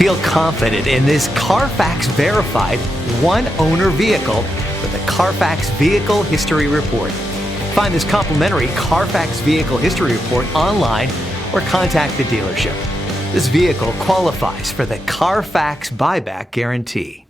Feel confident in this CARFAX verified one-owner vehicle with a CARFAX Vehicle History Report. Find this complimentary CARFAX Vehicle History Report online or contact the dealership. This vehicle qualifies for the CARFAX buyback guarantee.